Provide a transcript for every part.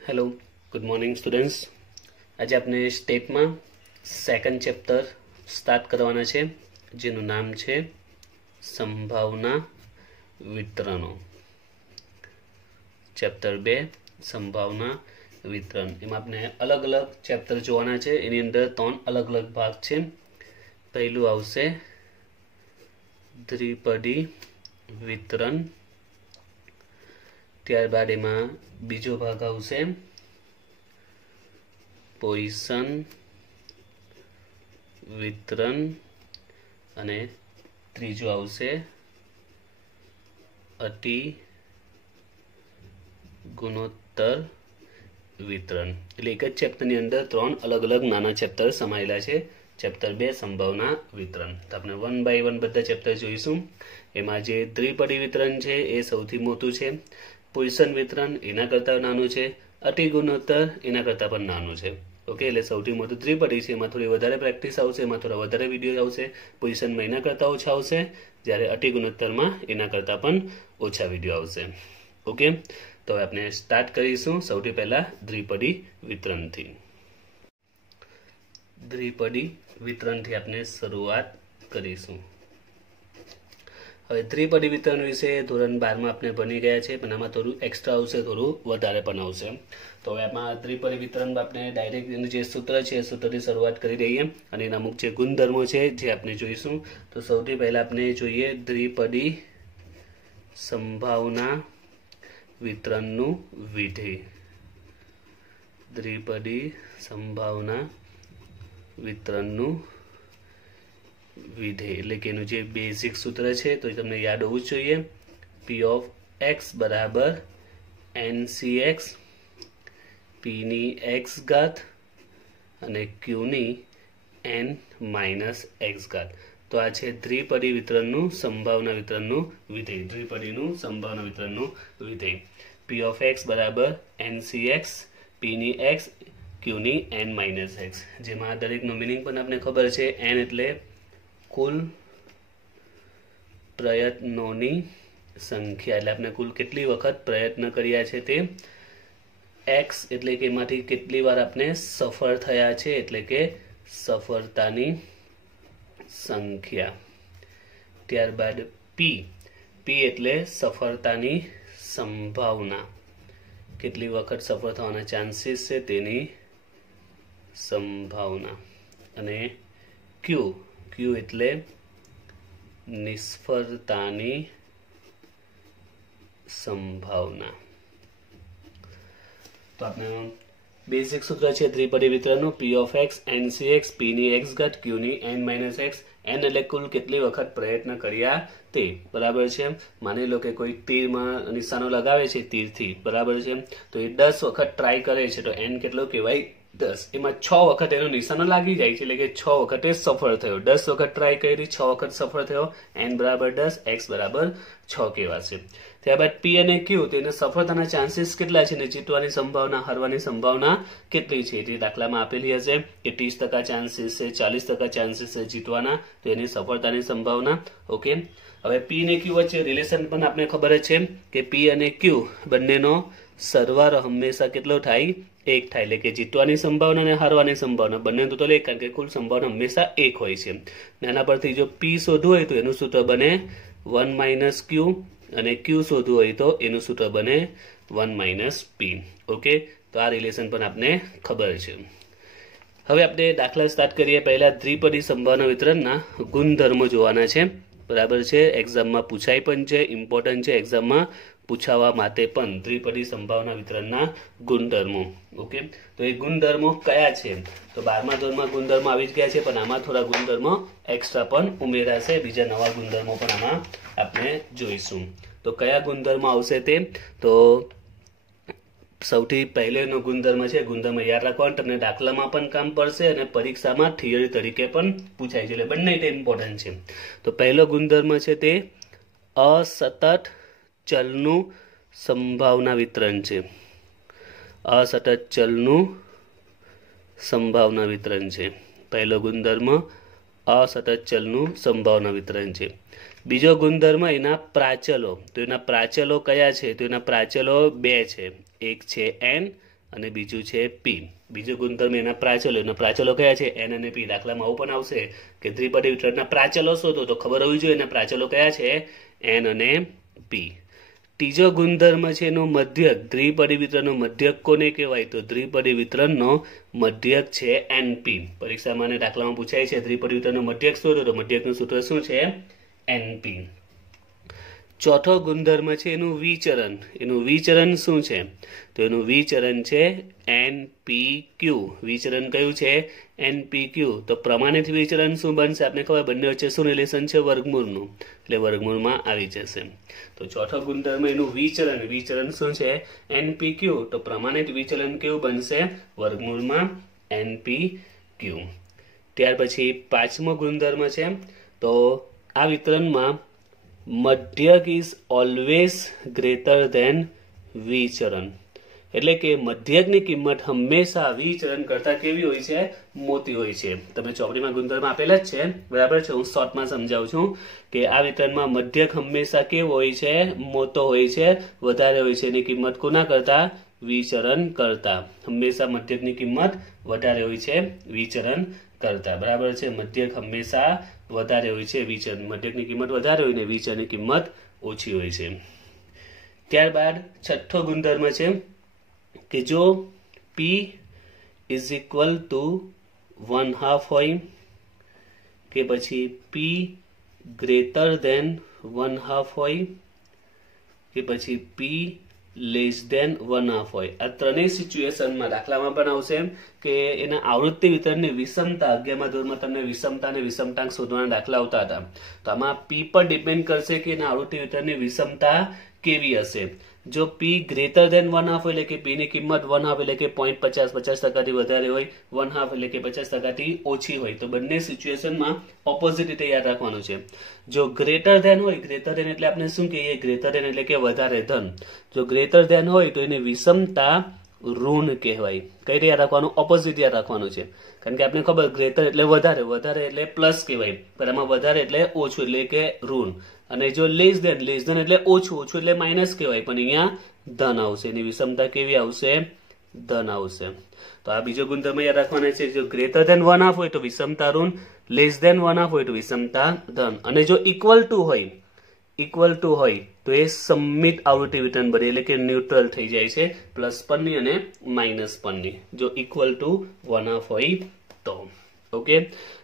Hello good morning students. आज आपने state में सेकंड चैप्टर स्टार्ट करवाना है जेनु नाम है संभावना वितरणों। चैप्टर 2 संभावना वितरण। एम आपने अलग अलग चैप्टर जोवाना है। एनी अंदर 3 अलग अलग भाग है। पहलू आवशे द्विपदी वितरण, त्यारबाद एमां बीजो भाग आवशे पोइसन वितरण अने त्रीजो आवशे अति गुणोत्तर वितरण। એટલે એક જ ચેપ્ટરની અંદર 3 अलग अलग નાના ચેપ્ટર સમાયેલા છે। ચેપ્ટર 2 સંભાવના વિતરણ। તો આપણે 1 બાય 1 બધા ચેપ્ટર જોઈશું। એમાં જે દ્વિપદી વિતરણ છે એ સૌથી મોટું છે, પોઈસન વિતરણ એના કરતા નાનું છે, અતિ ગુણોત્તર એના કરતા પણ નાનું છે। ओके, એટલે સૌથી મોટું દ્વિપદી છે, એમાં થોડી વધારે પ્રેક્ટિસ આવશે, એમાં થોડા વધારે વિડીયો આવશે। પોઈસનમાં એના કરતા ઓછા આવશે, જ્યારે અતિ ગુણોત્તરમાં એના કરતા પણ ઓછા વિડીયો આવશે। ओके, तो આપણે સ્ટાર્ટ કરીશું સૌથી પહેલા દ્વિપદી વિતરણથી। દ્વિપદી વિતરણથી આપણે શરૂઆત કરીશું। હવે દ્વિપદી વિતરણ વિશે ધોરણ 12 માં આપણે ભણી ગયા છે, પણ આમાં થોડું એક્સ્ટ્રા આવશે, થોડું વધારે પણ આવશે। તો હવે આમાં દ્વિપદી વિતરણ આપણે ડાયરેક્ટ જે સૂત્ર છે એ સૂત્રથી શરૂઆત કરી દઈએ અને એના અમુક જે ગુણધર્મો છે જે આપણે જોઈશું। તો સૌથી પહેલા આપણે જોઈએ દ્વિપદી સંભાવના વિતરણનું વિધેય। દ્વિપદી સંભાવના વિતરણનું વિધેય એટલે કે એનું જે બેઝિક સૂત્ર છે તો તમને યાદ હોવું જોઈએ। P of x બરાબર NCx P ની x ઘાત અને Q ની n માઇનસ x ઘાત। તો આ છે દ્વિપદી વિતરણનું સંભાવના વિતરણનું વિધેય। દ્વિપદીનું સંભાવના વિતરણનું વિધેય P of x બરાબર NCx P ની x Q ની n માઇનસ x। જેમાં દરેકનો મીનિંગ પણ આપણે ખબર છે। n એટલે कुल प्रयत्नों संख्या, એટલે આપણે કુલ કેટલી વખત પ્રયત્ન કર્યા છે તે। x એટલે કે એમાંથી કેટલી વાર આપણે સફળ થયા છે એટલે કે સફળતાની સંખ્યા। ત્યારબાદ p એટલે સફળતાની સંભાવના, કેટલી વખત સફળ થવાના ચાન્સીસ છે તેની સંભાવના। અને Q એટલે નિષ્ફળતાની સંભાવના। તો આપણે બેઝિક સૂત્ર છે દ્વિપદી વિતરણનું P of x NCx P ની x ઘાત Q ની n માઇનસ x। n એટલે કુલ કેટલી વખત પ્રયત્ન કર્યા તે, બરાબર છે। માની લો કે કોઈ તીરમાં નિશાનો લગાવે છે તીરથી, બરાબર છે, તો એ 10 વખત ટ્રાય કરે છે તો n કેટલો કહેવાય 10। એમાં 6 વખત એનો નિશાનો લાગી જાય છે એટલે કે 6 વખતે સફળ થયો। 10 વખત ટ્રાય કરી, 6 વખત સફળ થયો, n બરાબર 10 x બરાબર 6 કહેવાશે। ત્યારબાદ p અને q તેને સફળતાના ચાન્સીસ કેટલા છે ને જીતવાની સંભાવના, હારવાની સંભાવના કેટલી છે તે દાખલામાં આપેલી હશે કે 30% ચાન્સીસ છે, 40% ચાન્સીસ છે જીતવાના, તો એની સફળતાની સંભાવના। ઓકે, હવે p અને q વચ્ચે રિલેશન પણ આપણે ખબર છે કે p અને q બંનેનો સરવાળો હંમેશા કેટલો થાય, 1 થાય। એટલે કે જીતવાની સંભાવના અને હારવાની સંભાવના બંને તો લે, કારણ કે કુલ સંભાવના હંમેશા 1 હોય છે। આના પરથી જો p શોધવું હોય તો એનું સૂત્ર બને 1 માઇનસ q અને q શોધવું હોય તો એનું સૂત્ર બને 1 માઇનસ p। ઓકે, તો આ રિલેશન પણ આપણે ખબર છે। હવે આપણે દાખલા સ્ટાર્ટ કરીએ। પહેલા દ્વિપદી સંભાવના વિતરણના ગુણધર્મો જોવાના છે, બરાબર છે। એક્ઝામમાં પૂછાય પણ છે, ઇમ્પોર્ટન્ટ છે એક્ઝામમાં પૂછાવા માટે પણ દ્વિપદી સંભાવના વિતરણના ગુણધર્મો। ઓકે, તો એ ગુણધર્મો કયા છે? તો 12મા ધોરણમાં ગુણધર્મો આવી જ ગયા છે, પણ આમાં થોડા ગુણધર્મો એક્સ્ટ્રા પણ ઉમેરાશે, બીજા નવા ગુણધર્મો પણ આમાં આપણે જોઈશું। તો કયા ગુણધર્મો આવશે તે, તો સૌથી પહેલેનો ગુણધર્મ છે, ગુણધર્મ યાદ રાખવાનો, તમને દાખલામાં પણ કામ પડશે અને પરીક્ષામાં થિયરી તરીકે પણ પૂછાય છે, એટલે બંને ઇમ્પોર્ટન્ટ છે। તો પહેલો ગુણધર્મ છે તે અસતત ચલનું સંભાવના વિતરણ છે। અસતત ચલનું સંભાવના વિતરણ છે પહેલો ગુણધર્મ। असतत चलનું સંભાવના વિતરણ છે। બીજો ગુણધર્મ એના પ્રાચલો, તો એના પ્રાચલો કયા છે? તો એના પ્રાચલો બે છે, એક છે n અને બીજું છે પી. બીજો ગુણધર્મ એના પ્રાચલો. એના પ્રાચલો કયા છે? એન અને પી. દાખલામાં આવું પણ આવશે કે દ્વિપદી વિતરણના પ્રાચલો શોધો, તો ખબર હોવી જોઈએ એના પ્રાચલો કયા છે? એન અને પી. ત્રીજો ગુણધર્મ છે એનો મધ્યક. દ્વિપદી વિતરણનો મધ્યક કોને કહેવાય? તો દ્વિપદી વિતરણનો મધ્યક છે એનપી. પરીક્ષામાં અને દાખલામાં પૂછાય છે દ્વિપદી વિતરણનો મધ્યક શોધો, તો મધ્યકનું સૂત્ર શું છે? એનપી. ચોથો ગુણધર્મ છે એનું વિચરણ. એનું વિચરણ શું છે? તો એનું વિચરણ છે એનપીક્યુ. વિચરણ કયું છે? એનપીક્યુ. તો પ્રમાણિત વિચરણ શું બનશે? આપણે ખબર બંને વચ્ચે શું રિલેશન છે? વર્ગમૂળનું. એટલે વર્ગમૂળમાં આવી જશે. તો ચોથો ગુણધર્મ એનું વિચરણ. વિચરણ શું છે? એનપીક્યુ. તો પ્રમાણિત વિચલન કેવું બનશે? વર્ગમૂળમાં એનપીક્યુ. ત્યાર પછી પાંચમો ગુણધર્મ છે, તો આ વિતરણમાં મધ્યક ઇઝ ઓલવેઝ ગ્રેટર ધેન વિચરણ. એટલે કે મધ્યકની કિંમત હંમેશા વિચરણ કરતા કેવી હોય છે? મોટી હોય છે. તમે ચોપડીમાં ગુણધર્મ આપેલા જ છે, બરાબર છે. હું શોર્ટમાં સમજાવું છું કે આ વિતરણમાં મધ્યક હંમેશા કેવો હોય છે? મોટો હોય છે, વધારે હોય છે. એની કિંમત કોના કરતા? વિચરણ કરતા. હંમેશા મધ્યકની કિંમત વધારે હોય છે વિચરણ કરતા, બરાબર છે. મધ્યક હંમેશા વધારે હોય છે વિચરણ. મધ્યકની કિંમત વધારે હોય ને વિચરણની કિંમત ઓછી હોય છે. ત્યારબાદ છઠ્ઠો ગુણધર્મ છે કે જો P ઇઝ ઇક્વલ ટુ 1/2 હોય કે પછી P ગ્રેટર ધેન 1/2 હોય કે પછી P લેસ ધેન 1/2 હોય. આ ત્રણેય સિચ્યુએશનમાં દાખલામાં પણ આવશે કે એના આવૃત્તિ વિતરણની વિષમતા. 11મા ધોરણમાં તમને વિષમતા અને વિષમતાંક શોધવાના દાખલા આવતા હતા. તો આમાં P પર ડિપેન્ડ કરશે કે એના આવૃત્તિ વિતરણની વિષમતા કેવી હશે. જો P ગ્રેટર ધેન 1/2 એટલે કે P ની કિંમત 1/2 એટલે કે 0.50% વધારે હોય, 1/2 એટલે કે 50% ઓછી હોય, તો બંને સિચ્યુએશનમાં ઓપોઝિટ રીતે યાદ રાખવાનું છે. જો ગ્રેટર ધેન હોય, ગ્રેટર ધેન એટલે આપણે શું કહીએ? ગ્રેટર ધેન એટલે કે વધારે ધન. જો ગ્રેટર ધેન હોય તો એને વિષમતા ઋણ કહેવાય. કઈ રીતે યાદ રાખવાનું? ઓપોઝિટ યાદ રાખવાનું છે. કારણ કે આપણે ખબર ગ્રેટર એટલે વધારે, વધારે એટલે પ્લસ કહેવાય, પણ આમાં વધારે એટલે ઓછું એટલે કે ઋણ. અને જો લેસ ધેન એટલે ઓછું, ઓછું એટલે માઇનસ કહેવાય, પણ અહીંયા ધન આવશે. એની વિષમતા કેવી આવશે? ધન આવશે. તો આ બીજો ગુણધર્મ યાદ રાખવાના છે. જો ગ્રેટર ધેન 1/2 હોય તો વિષમતા ઋણ, લેસ ધેન 1/2 હોય તો વિષમતા ધન. અને જો ઇક્વલ ટુ હોય તો એ સમમિત આવૃત્તિ વિતરણ બને, એટલે કે ન્યુટ્રલ થઈ જાય છે, પ્લસ પરની અને માઇનસ પરની. જો ઇક્વલ ટુ 1/2 હોય તો. ઓકે,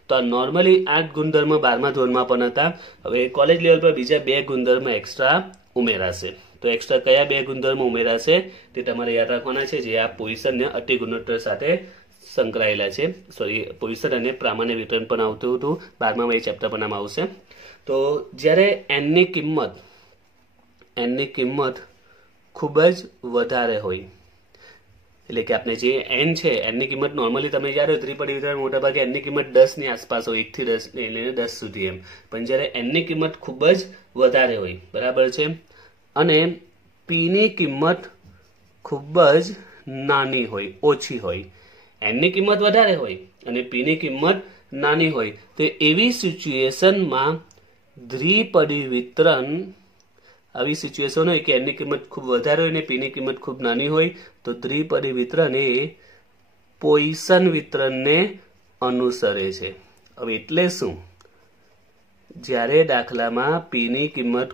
તો આ નોર્મલી 8 ગુણધર્મ 12મા ધોરણમાં પણ હતા. હવે કોલેજ લેવલ પર બીજા 2 ગુણધર્મ એક્સ્ટ્રા ઉમેરાશે. તો એક્સ્ટ્રા કયા 2 ગુણધર્મ ઉમેરાશે તે તમારે યાદ રાખવાના છે, જે આ પોઝિશન ને અતિ ગુણોત્તર સાથે સંકળાયેલા છે. પોઝિશન અને પ્રામાણ્ય વિતરણ પણ આવતું હતું 12મા એ ચેપ્ટર પણ આમાં આવશે. તો જ્યારે n ની કિંમત ખૂબ જ વધારે હોય, એટલે કે આપણે જે n છે, n ની કિંમત નોર્મલી તમે જ્યારે ત્રિપદી વિતરણ મોટા ભાગે n ની કિંમત 10 ની આસપાસ હોય, 1 થી 10 લઈને 10 સુધી એમ. પણ જ્યારે n ની કિંમત ખૂબ જ વધારે હોય, બરાબર છે, અને p ની કિંમત ખૂબ જ નાની હોય, ઓછી હોય. n ની કિંમત વધારે હોય અને p ની કિંમત નાની હોય, તો એવી સિચ્યુએશનમાં દ્વિપદી વિતરણ, આવી સિચ્યુએશન હોય કે n ની કિંમત ખૂબ વધારે હોય અને p ની કિંમત ખૂબ નાની હોય, તો દ્વિપદી વિતરણ એ પોઇસન વિતરણને અનુસરે છે. હવે એટલે શું? જ્યારે દાખલામાં p ની કિંમત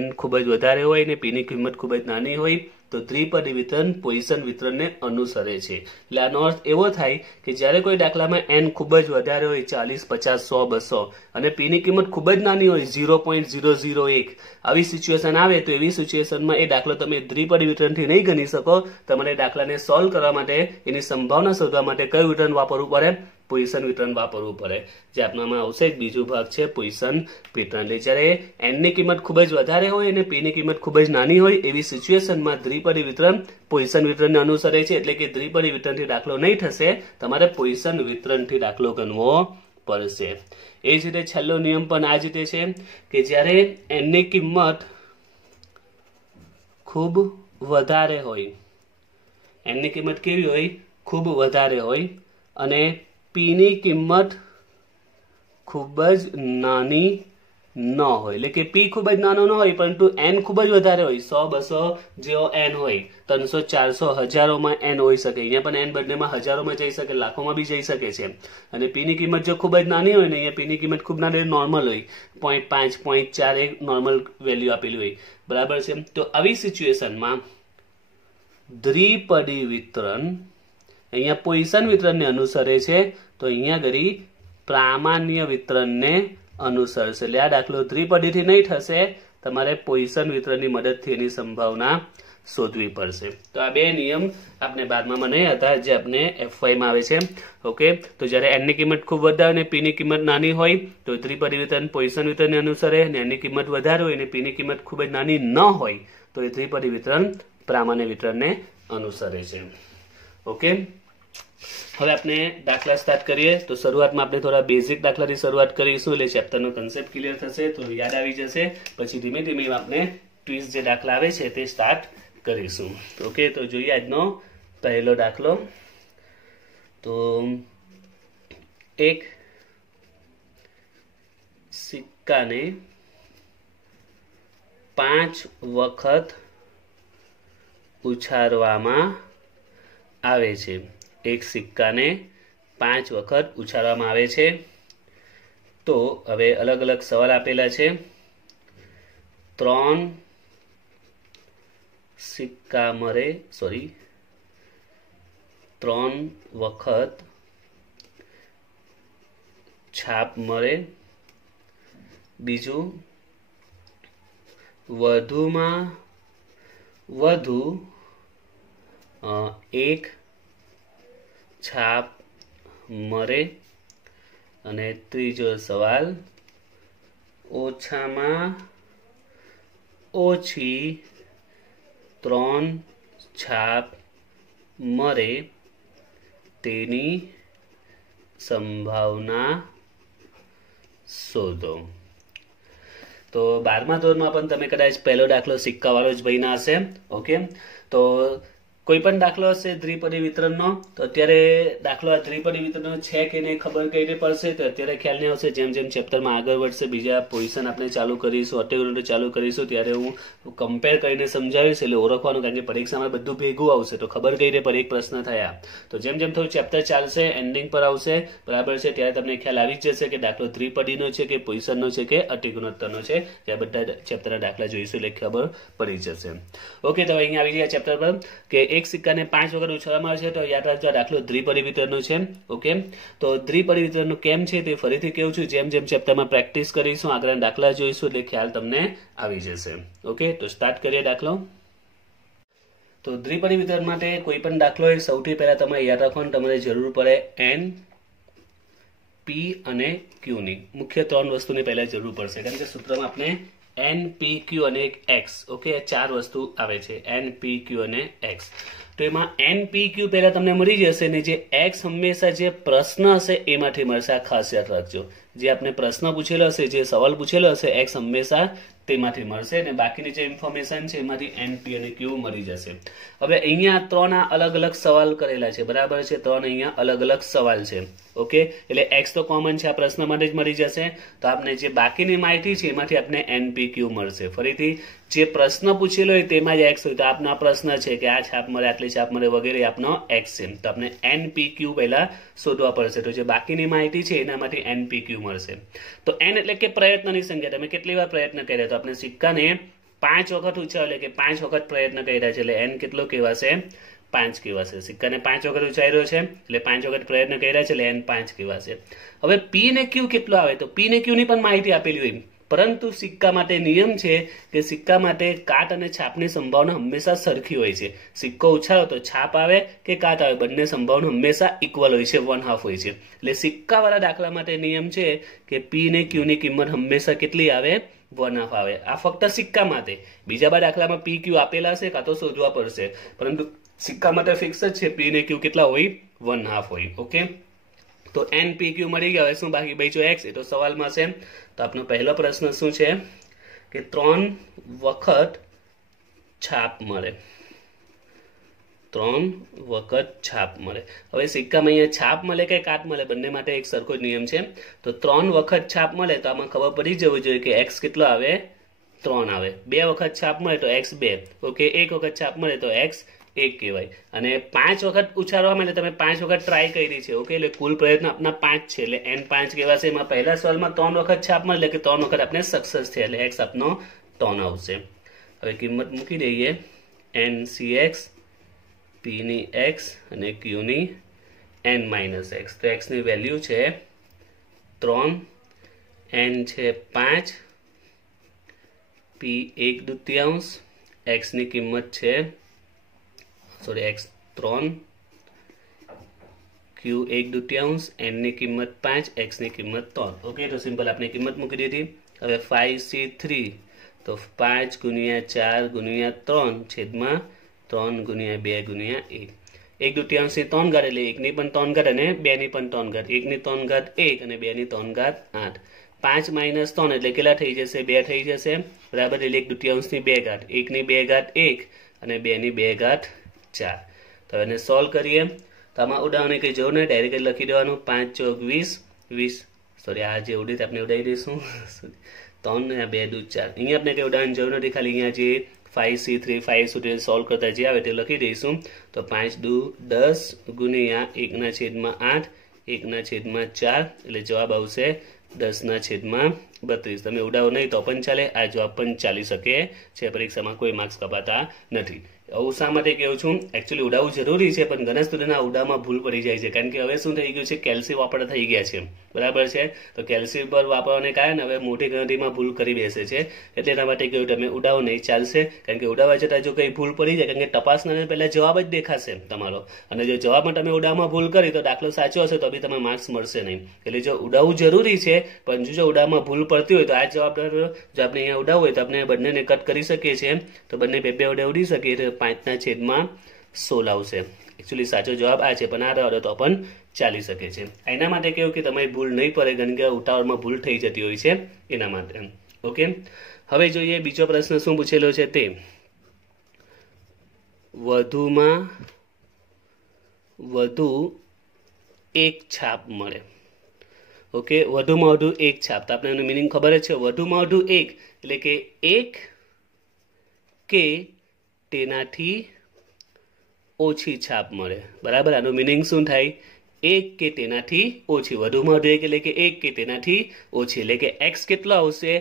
n ખૂબ જ વધારે હોય અને p ની કિંમત ખૂબ જ નાની હોય, તો દ્વિપદી વિતરણ પોઇસન વિતરણને અનુસરે છે. એટલે આનો અર્થ એવો થાય કે જ્યારે કોઈ દાખલામાં n ખૂબ જ વધારે હોય, 40, 50, 100, 200, અને p ની કિંમત ખૂબ જ નાની હોય, 0.001, આવી સિચ્યુએશન આવે, તો એવી સિચ્યુએશનમાં એ દાખલો તમે દ્વિપદી વિતરણથી નહીં ગણી શકો. તમારે દાખલાને સોલ્વ કરવા માટે, એની સંભાવના શોધવા માટે કયું વિતરણ વાપરવું પડે? પોઇસન વિતરણ વાપરવું પડે. જે આપણામાં આવશે બીજો ભાગ છે પોઇસન વિતરણ. એટલે જ્યારે n ની કિંમત ખૂબ જ વધારે હોય અને p ની કિંમત ખૂબ જ નાની હોય, એવી સિચ્યુએશનમાં દ્વિપદી વિતરણ પોઇસન વિતરણને અનુસરે છે. એટલે કે દ્વિપદી વિતરણથી દાખલો નહીં થશે, તમારે પોઇસન વિતરણથી દાખલો ગણવો પડશે. એ જ રીતે છેલ્લો નિયમ પણ આ જ રીતે છે કે જ્યારે n ની કિંમત ખૂબ વધારે હોય, n ની કિંમત કેવી હોય? ખૂબ વધારે હોય, અને p ની કિંમત ખૂબ જ નાની ન હોય, એટલે કે પી ખૂબ જ નાનો ન હોય પરંતુ એન ખૂબ જ વધારે હોય, 100 200 જેવો એન હોય, 300 400 હજારોમાં એન હોઈ શકે, અહીંયા પણ એન બંનેમાં હજારોમાં જઈ શકે, લાખોમાં બી જઈ શકે છે. અને પી ની કિંમત જો ખૂબ જ નાની હોય ને, અહીંયા પી ની કિંમત ખૂબ નાની નોર્મલ હોય, 0.5 0.4 એક નોર્મલ વેલ્યુ આપેલી હોય, બરાબર છે. તો આવી સિચ્યુએશનમાં દ્વિપદી વિતરણ અહીંયા પોઈસન વિતરણને અનુસરે છે, તો અહીંયા ઘડી પ્રામાણ્ય વિતરણને અનુસરશે. એટલે આ દાખલો દ્વિપદીથી નહીં થશે, તમારે પોઈસન વિતરણની મદદથી એની સંભાવના શોધવી પડશે. તો આ બે નિયમ આપણે 12માં નહીં હતા, જે આપણે FYમાં આવે છે. ઓકે, તો જ્યારે n ની કિંમત ખૂબ વધારે અને p ની કિંમત નાની હોય તો દ્વિપદી વિતરણ પોઈસન વિતરણને અનુસરે, અને n ની કિંમત વધારે હોય અને p ની કિંમત ખૂબ જ નાની ન હોય તો એ દ્વિપદી વિતરણ પ્રામાણ્ય વિતરણને અનુસરે છે. ઓકે, હવે આપણે દાખલા સ્ટાર્ટ કરીએ. તો શરૂઆતમાં આપણે થોડા બેઝિક દાખલાથી શરૂઆત કરીશું, એટલે ચેપ્ટરનો કન્સેપ્ટ ક્લિયર થશે, તો યાદ આવી જશે. પછી ધીમે ધીમે આપણે ટ્વિસ્ટ જે દાખલા આવે છે તે સ્ટાર્ટ કરીશું. ઓકે, તો જોઈએ આજનો પહેલો દાખલો. તો એક સિક્કાને 5 વખત ઉછાળવામાં આવે છે. એક સિક્કાને 5 વખત ઉછાળવામાં આવે છે. તો હવે અલગ અલગ સવાલ આપેલા છે. 3 સિક્કા મરે, 3 વખત છાપ મળે. બીજું, વધુમાં વધુ 1 છાપ મળે. અને ત્રીજો સવાલ, ઓછામાં ઓછી 3 છાપ મળે તેની સંભાવના શોધો. તો 12મા ધોરણમાં પણ તમે કદાચ પહેલો દાખલો સિક્કાવાળો જ ભણ્યા હશે. ઓકે, તો કોઈ પણ દાખલો હશે દ્વિપદી વિતરણનો, તો અત્યારે દાખલો આ દ્વિપદી વિતરણનો છે કે નહીં ખબર કઈ રીતે પડશે, તો અત્યારે ખ્યાલ નહીં આવશે. જેમ જેમ ચેપ્ટરમાં આગળ વધશે, બીજા પોઝિશન આપણે ચાલુ કરીશું, ઓર્થોગોનલ ચાલુ કરીશું, ત્યારે હું કમ્પેર કરીને સમજાવીશ, એટલે ઓળખવાનું, કારણ કે પરીક્ષામાં બધું ભેગું આવશે તો ખબર કઈ રીતે પર એક પ્રશ્ન થયા. તો જેમ જેમ થોડું ચેપ્ટર ચાલશે, એન્ડિંગ પર આવશે, બરાબર છે, ત્યારે તમને ખ્યાલ આવી જ જશે કે દાખલો દ્વિપદીનો છે કે પોઝિશનનો છે કે અતિગુણોત્તરનો છે. ત્યાં બધા ચેપ્ટરના દાખલા જોઈશું એટલે ખબર પડી જશે. ઓકે, તો અહીંયા આવી ગયા ચેપ્ટર પર કે એક સિક્કાને 5 વખત ઉછાળવામાં આવે છે. તો યાદ રાખજો, દાખલો દ્વિપદી વિતરણનો છે. ઓકે, તો દ્વિપદી વિતરણનું કેમ છે તે ફરીથી કહું છું. જેમ જેમ ચેપ્ટરમાં પ્રેક્ટિસ કરીશું, આગળના દાખલા જોઈશું, એટલે ખ્યાલ તમને આવી જશે. ઓકે, તો સ્ટાર્ટ કરીએ દાખલો. તો દ્વિપદી વિતરણ માટે કોઈ પણ દાખલો હોય, સૌથી પહેલા તમારે યાદ રાખવાનું, તમારે જરૂર પડે n, p અને q ની. મુખ્ય 3 વસ્તુની પહેલા જરૂર પડશે, કારણ કે સૂત્રમાં આપણે n, p, q અને x, ઓકે, 4 વસ્તુ આવે છે, n, p, q અને x. તો એમાં n, p, q પહેલા તમને મળી જશે, ને જે x હંમેશા જે પ્રશ્ન હશે એમાંથી મળશે. આ ખાસ યાદ રાખજો, જે આપણે પ્રશ્ન પૂછેલો હશે, જે સવાલ પૂછેલો હશે, x હંમેશા તેમાંથી મળશે, અને બાકીની જે ઇન્ફોર્મેશન છે એમાંથી n, p અને q મળી જશે. હવે અહીંયા 3 અલગ અલગ સવાલ કરેલા છે, બરાબર છે, 3 અહીંયા અલગ અલગ સવાલ છે. ઓકે, એટલે x તો કોમન છે, આ પ્રશ્ન માટે જ મળી જશે. તો આપણે જે બાકીની માહિતી છે એમાંથી આપણે n, p, q મળશે. ફરીથી જે પ્રશ્ન પૂછેલો હોય તેમાં જ x હોય, તો આપનો પ્રશ્ન છે કે આ છાપ મળે, આટલી છાપ મળે વગેરે, આપનો x છે. તો આપણે n, p, q પહેલા શોધવા પડશે. તો જે બાકીની માહિતી છે એનામાંથી n, p, q મળશે. તો n એટલે કે પ્રયત્નની સંખ્યા, તમે કેટલી વાર પ્રયત્ન કર્યા. તો આપણે સિક્કાને 5 વખત ઉછાળ્યો, એટલે કે 5 વખત પ્રયત્ન કર્યા છે, એટલે n કેટલો કહેવાશે? 5 કહેવાશે. સિક્કાને 5 વખત ઉછાળ્યો છે એટલે 5 વખત પ્રયત્ન કર્યા છે, એટલે n 5 કહેવાશે. હવે p ને q કેટલો આવે, તો p ને q ની પણ માહિતી આપેલી હોય, પરંતુ સિક્કા માટે નિયમ છે કે સિક્કા માટે કાટ અને છાપની સંભાવના હંમેશા સરખી હોય છે. સિક્કો ઉછાળો તો છાપ આવે કે કાટ આવે, બંને સંભાવના હંમેશા ઇક્વલ હોય છે, 1/2 હોય છે. એટલે સિક્કાવાળા દાખલા માટે નિયમ છે કે p ને q ની કિંમત હંમેશા કેટલી આવે? 1/2 આવે. આ ફક્ત સિક્કા માટે. બીજા બધા દાખલામાં p, q આપેલા છે, કાં તો શોધવા પડશે, પરંતુ સિક્કા માટે ફિક્સ જ છે, p ને q કેટલા હોય? 1/2 હોય. ઓકે, તો n, p, q મળી ગયા. હવે શું બાકી બચ્યો? x. એ તો સવાલમાં છે. તો આપનો પહેલો પ્રશ્ન શું છે કે 3 વખત છાપ મળે. 3 3 વખત છાપ મળે। હવે સિક્કામાં અહીંયા છાપ મળે કે કાટ મળે બંને માટે એક સરખો જ નિયમ છે। તો 3 વખત છાપ મળે તો આમાં ખબર પડી જવું જોઈએ કે x કેટલો આવે 3 આવે। 2 વખત છાપ મળે તો x 2 ઓકે। 1 વખત છાપ મળે તો x 1 કહેવાય। અને 5 વખત ઉછાળવા માટે તમે 5 વખત ટ્રાય કરી છે ઓકે। એટલે કુલ પ્રયત્ન આપના 5 છે એટલે n 5 કહેવાશે। એમાં પહેલા સવાલમાં 3 વખત છાપ મળે એટલે કે 3 વખત આપણે સક્સેસ થયા એટલે x આપનો 3 આવશે। હવે કિંમત મૂકી દઈએ NCX P ની x અને Q ની n-x। તો x ની વેલ્યુ છે 3, n છે 5, P 1/2, x ની કિંમત છે x 3, Q 1/2, n ની કિંમત 5, x ની કિંમત 3 ઓકે। તો સિમ્પલ આપણે કિંમત મૂકી દીધી। હવે 5C3 તો 5 × 4 × 3 છેદમાં 3 × 2 × 1 1/2 ની 3 ઘાત એટલે 1 ની પણ 3 ઘાત અને 2 ની પણ 3 ઘાત 1 ની 3 ઘાત 1 અને 2 ની 3 ઘાત 8 5 - 3 એટલે કેટલા થઈ જશે 2 થઈ જશે બરાબર। એટલે 1/2 ની 2 ઘાત 1 ની 2 ઘાત 1 અને 2 ની 2 ઘાત 4। તો એને સોલ્વ કરીએ તો આમાં ઉડાવવાની કંઈ જરૂર નહીં ડાયરેક્ટ લખી દેવાનું 5 × 4 = 20 સોરી આ જે ઉડી આપણે ઉડાવી દઈશું 3 ને 2 × 4 અહીંયા આપણે કંઈ ઉડાવવાની જરૂર નથી ખાલી અહીંયા જે 5C3 5 સુધી સોલ્વ કરતા જે આવે તે લખી દઈશું। તો 5 × 10 × 1/8 1/4 એટલે જવાબ આવશે 10/32। તમે ઉડાવો નહીં તો પણ ચાલે આ જવાબ પણ ચાલી શકે છે। પરીક્ષામાં કોઈ માર્ક્સ કપાતા નથી। આવું શા માટે કહું છું એકચ્યુઅલી ઉડાવવું જરૂરી છે પણ ઘણા સ્ટુડન્ટ આ ઉડાવમાં ભૂલ પડી જાય છે કારણ કે હવે શું થઈ ગયું છે કેલ્સી વાપરતા થઈ ગયા છે બરાબર છે। તો કેલ્સી પર વાપરવાને કારણે હવે મોટી ગણતરીમાં ભૂલ કરી બેસે છે એટલે એના માટે કહ્યું તમે ઉડાવો નહીં ચાલશે કારણ કે ઉડાવવા જતાં જો કંઈ ભૂલ પડી જાય કારણ કે તપાસનારને પહેલાં જવાબ જ દેખાશે તમારો અને જો જવાબમાં તમે ઉડાવમાં ભૂલ કરી તો દાખલો સાચો હશે તો બી તમે માર્ક્સ મળશે નહીં। એટલે જો ઉડાવવું જરૂરી છે પણ જો ઉડાવમાં ભૂલ પડતી હોય તો આ જવાબ જો આપણે અહીંયા ઉડાવવું હોય તો આપણે બંનેને કટ કરી શકીએ છીએ તો બંને બે વડે ઉડી શકીએ તો 5/16 આવશે। એકચ્યુઅલી સાચો જવાબ આ છે પણ આ રહ્યો તો પણ ચાલી શકે છે। એના માટે કહ્યું કે તમારી ભૂલ નહીં પડે કારણ કે ઉતાવળમાં ભૂલ થઈ જતી હોય છે એના માટે ઓકે। હવે જોઈએ બીજો પ્રશ્ન શું પૂછેલો છે તે વધુમાં વધુ એક છાપ મળે ઓકે। વધુમાં વધુ એક છાપ તો આપણે એનું મિનિંગ ખબર જ છે વધુમાં વધુ એક એટલે કે એક કે તેનાથી ઓછી છાપ મળે બરાબર। આનું મિનિંગ શું થાય એક કે તેનાથી ઓછી વધુમાં વધુ એક એટલે કે એક કે તેનાથી ઓછી એટલે કે x કેટલો આવશે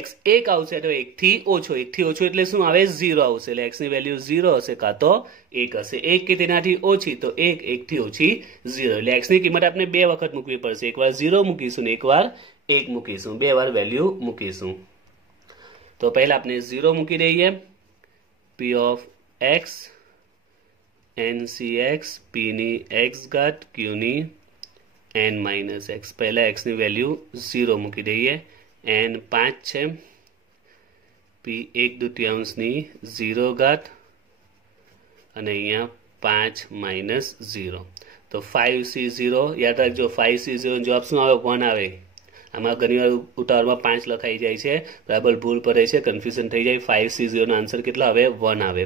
x 1 આવશે તો 1 થી ઓછો એટલે શું આવે 0 આવશે એટલે x ની વેલ્યુ 0 હશે કાં તો 1 હશે। 1 કે તેનાથી ઓછી તો 1 1 થી ઓછી 0 એટલે x ની કિંમત આપણે 2 વખત મૂકવી પડશે એકવાર 0 મૂકીશું ને એકવાર 1 મૂકીશું 2 વાર વેલ્યુ મૂકીશું। તો પહેલા આપણે 0 મૂકી દઈએ p of x NCX P ની x ઘાત Q ની n-x પહેલા x ની વેલ્યુ 0 મૂકી દઈએ n 5 છે P 1/2 ની 0 ઘાત અને અહીંયા 5 - 0 તો 5C0 યાદ રાખજો 5C0 જવાબ શું આવે 1 આવે। આમાં ઘણીવાર ઉતાવળમાં 5 લખાઈ જાય છે બરાબર ભૂલ પડે છે કન્ફ્યુઝન થઈ જાય 5C0 નો આન્સર કેટલો આવે 1 આવે।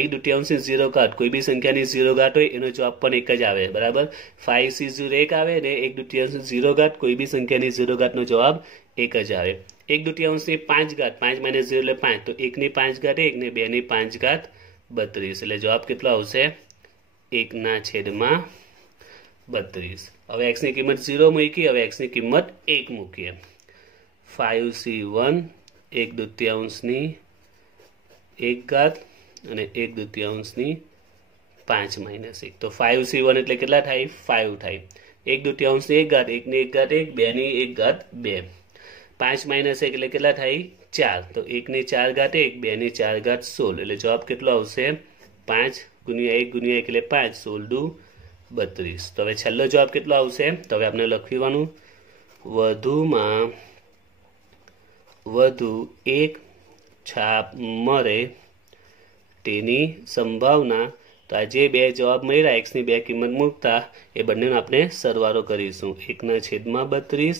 1/2 ની 0 ઘાત કોઈ બી સંખ્યાની 0 ઘાત હોય એનો જવાબ પણ એક જ આવે બરાબર। 5C0 1 આવે ને 1/2 ની 0 ઘાત કોઈ બી સંખ્યાની 0 ઘાતનો જવાબ એક જ આવે। 1/2 ની 5 ઘાત 5 - 0 એટલે 5 તો 1 ની 5 ઘાત 1 ને 2 ની 5 ઘાત 32 એટલે જવાબ કેટલો આવશે 1/32। હવે x ની કિંમત 0 મૂકી હવે x ની કિંમત 1 મૂકીએ 5C1 1/2 ની 1 ઘાત અને 1/2 ની 5 - 1 તો 5C1 એટલે કેટલા થાય 5 થાય 1/2 ની 1 ઘાત 1 ની 1 ઘાત 1 2 ની 1 ઘાત 2 5 - 1 એટલે કેટલા થાય 4 તો 1 ની 4 ઘાત 1 2 ની 4 ઘાત 16 એટલે જવાબ કેટલો આવશે 5 × 1 × 1 એટલે 5 16 × 32 તો હવે છેલ્લો જવાબ કેટલો આવશે તો હવે આપણે લખવાનું વધુમાં વધુ એક છાપ મળે તેની સંભાવના તો આ જે બે જવાબ મળ્યા x ની બે કિંમત મૂકતા એ બંનેનો આપણે સરવાળો કરીશું 1/32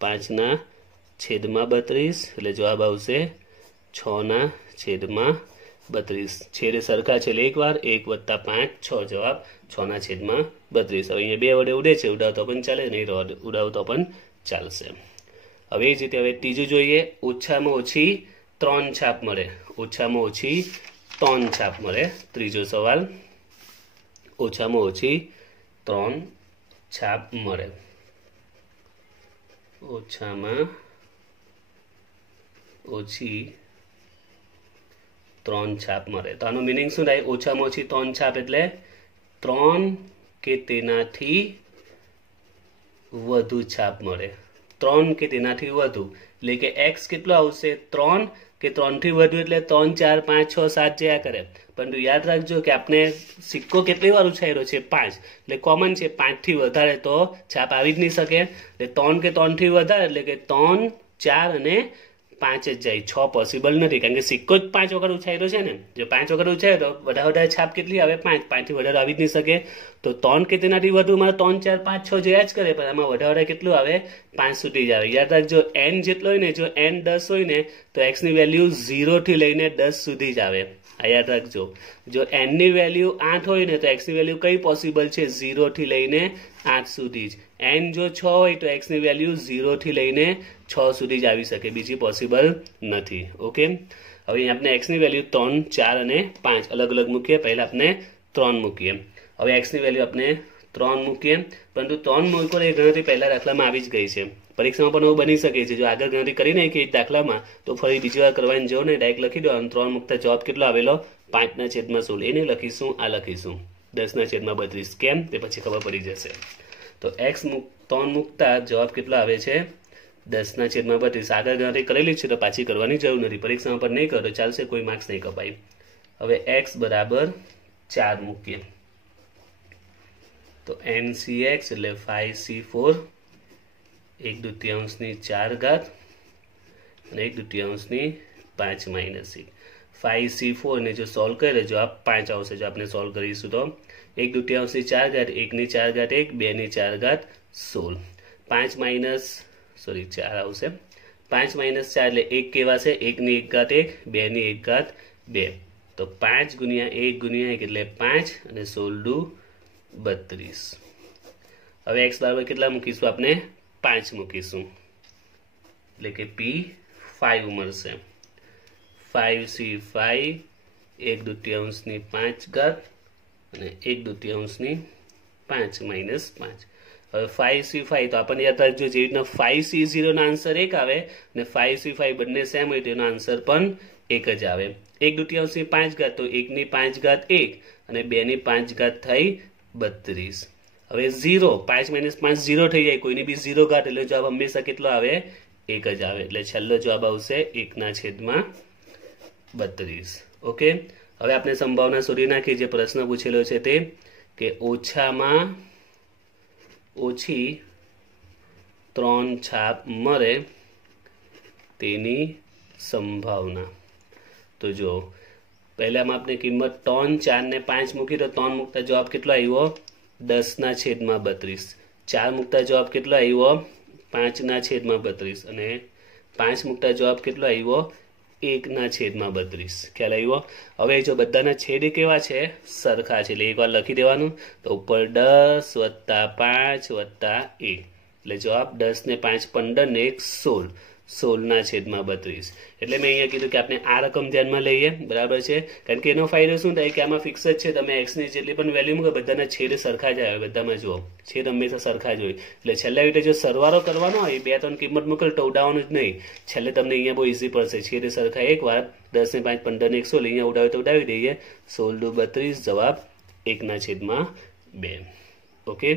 5/32 એટલે જવાબ આવશે 6/32 32 છેડે સરખા છે એટલે 1 વાર 1 + 5 6 જવાબ 6/32 હવે અહીંયા 2 વડે ઉડે છે ઉડાવતો પણ ચાલે નહીં ઉડાવતો પણ ચાલશે હવે એ જ રીતે હવે ત્રીજું જોઈએ ઓછામાં ઓછી 3 છાપ મળે ઓછામાં ઓછી 3 છાપ મળે ત્રીજો સવાલ ઓછામાં ઓછી 3 છાપ મળે ઓછામાં ઓછી 3 છાપ મળે તો આનો મીનિંગ શું થાય ઓછામાં ઓછી 3 છાપ એટલે 3 કે તેનાથી વધુ છાપ મળે 3 કે તેનાથી વધુ એટલે કે x કેટલો આવશે 3 કે 3 થી વધુ એટલે 3 4 5 6 7 જયા કરે પરંતુ યાદ રાખજો કે આપણે સિક્કો કેટલી વાર ઉછાળ્યો છે 5 એટલે કોમન છે 5 થી વધારે તો છાપ આવી જ નહીં શકે એટલે 3 કે 3 થી વધારે એટલે કે 3 4 અને 5 જ જાય 6 પોસિબલ નથી કારણ કે સિક્કો જ 5 વખત ઉછાળ્યો છે ને જો 5 વખત ઉછાળ્યો તો વધારે છાપ કેટલી આવે 5 થી વધારે આવી જ નહીં શકે તો 3 કે તેનાથી વધુ માં 3 4 5 6 જયા જ કરે પણ આમાં વધારે કેટલું આવે 5 સુધી જ આવે યાદ રાખજો n જેટલો હોય ને જો n 10 હોય ને તો x ની વેલ્યુ 0 થી લઈને 10 સુધી જ આવે આ યાદ રાખજો જો n ની વેલ્યુ 8 હોય ને તો x ની વેલ્યુ કઈ પોસિબલ છે 0 થી લઈને 8 સુધી જ n જો 6 હોય તો x ની વેલ્યુ 0 થી લઈને 6 સુધી જ આવી શકે બીજી પોસિબલ નથી ઓકે હવે અહીં આપણે x ની વેલ્યુ 3 4 અને 5 અલગ અલગ મૂકીએ પહેલા આપણે 3 મૂકીએ હવે x ની વેલ્યુ આપણે 3 મૂકીએ પરંતુ 3 મૂકો એ ગણતરી પહેલા દાખલામાં આવી જ ગઈ છે પરીક્ષામાં પણ એવું બની શકે છે જો આગળ ગણતરી કરી નહીં કે દાખલામાં તો ફરી બીજી વાર કરવાની જો ને ડાયરેક્ટ લખી દો અને 3 મૂકતા જવાબ કેટલો આવેલો 5/16 એને લખીશું આ લખીશું 10/32 કેમ તે પછી ખબર પડી જશે તો x 3 મૂકતા જવાબ કેટલો આવે છે 10/32 આગળ ગણતરી કરેલી છે તો પાછી કરવાની જરૂર નથી પરીક્ષામાં પણ નહીં કરો તો ચાલશે કોઈ માર્ક્સ નહીં કપાય હવે x બરાબર 4 મૂકીએ તો NCX એટલે 5C4 1/2 4 ઘાત અને 1/2 5 - 6 5C4 ને જો સોલ્વ કરે જો આ 5 આવશે જો આપણે સોલ્વ કરીશું તો 1/2 4 ઘાત 1 ની 4 ઘાત 1 2 ની 4 ઘાત 16 5 4 આવશે 5 - 4 એટલે 1 કહેવાશે 1 ની 1 ઘાત 1 2 ની 1 ઘાત 2 તો 5 × 1 × 1 એટલે 5 અને 16 32 હવે x બરાબર કેટલા મૂકીશું આપણે 5 મૂકીશું એટલે કે P5 મળશે 5C5 1/2 5 ઘાત અને 1/2 5 - 5 હવે 5C5 તો આપણને યાદ રાખજો જેવી રીતના 5C0 નો આન્સર 1 આવે અને 5C5 બંને સેમ હોય તેનો આન્સર પણ 1 જ આવે 1/2 5 ઘાત તો 1 ની 5 ઘાત 1 અને 2 ની 5 ઘાત થઈ 32 હવે 0 5 - 5 0 થઈ જાય કોઈની બી 0 ઘાત એટલે જવાબ હંમેશા કેટલો આવે 1 જ આવે એટલે છેલ્લો જવાબ આવશે 1/32 ઓકે હવે આપણે સંભાવના શોધી નાખીએ જે પ્રશ્ન પૂછેલો છે તે કે ઓછામાં ઓછી 3 છાપ મળે તેની સંભાવના તો જો પહેલામાં આપણે કિંમત 3 4 ને 5 મૂકી તો 3 મૂકતા જવાબ કેટલો આવ્યો 10/32 4 મૂકતા જવાબ કેટલો આવ્યો 5/32 અને 5 મૂકતા જવાબ કેટલો આવ્યો 1/32 ખ્યાલ આવ્યો હવે જો બધાના છેદ કેવા છે સરખા છે એટલે એકવાર લખી દેવાનું તો ઉપર 10 + 5 + 1 એટલે જવાબ 10 ને 5 15 ને 1 16 16/32 એટલે મેં અહીંયા કીધું કે આપણે આ રકમ ધ્યાનમાં લઈએ બરાબર છે કારણ કે એનો ફાયદો શું થાય કે આમાં ફિક્સ જ છે તમે x ની જેટલી પણ વેલ્યુ મૂકો બધાના છેદ સરખા જ આવે બધામાં જુઓ છેદ હંમેશા સરખા જ હોય એટલે છેલ્લા રીતે જો સરવાળો કરવાનો હોય 2 3 કિંમત મોકલ તો ઉડાવવાનું જ નહીં છેલ્લે તમને અહીંયા બહુ ઈઝી પડશે છેદ સરખા એકવાર 10 ને 5 15 ને 1 16 અહીંયા ઉડાવે તો ઉડાવી દઈએ 16/32 જવાબ 1/2 ઓકે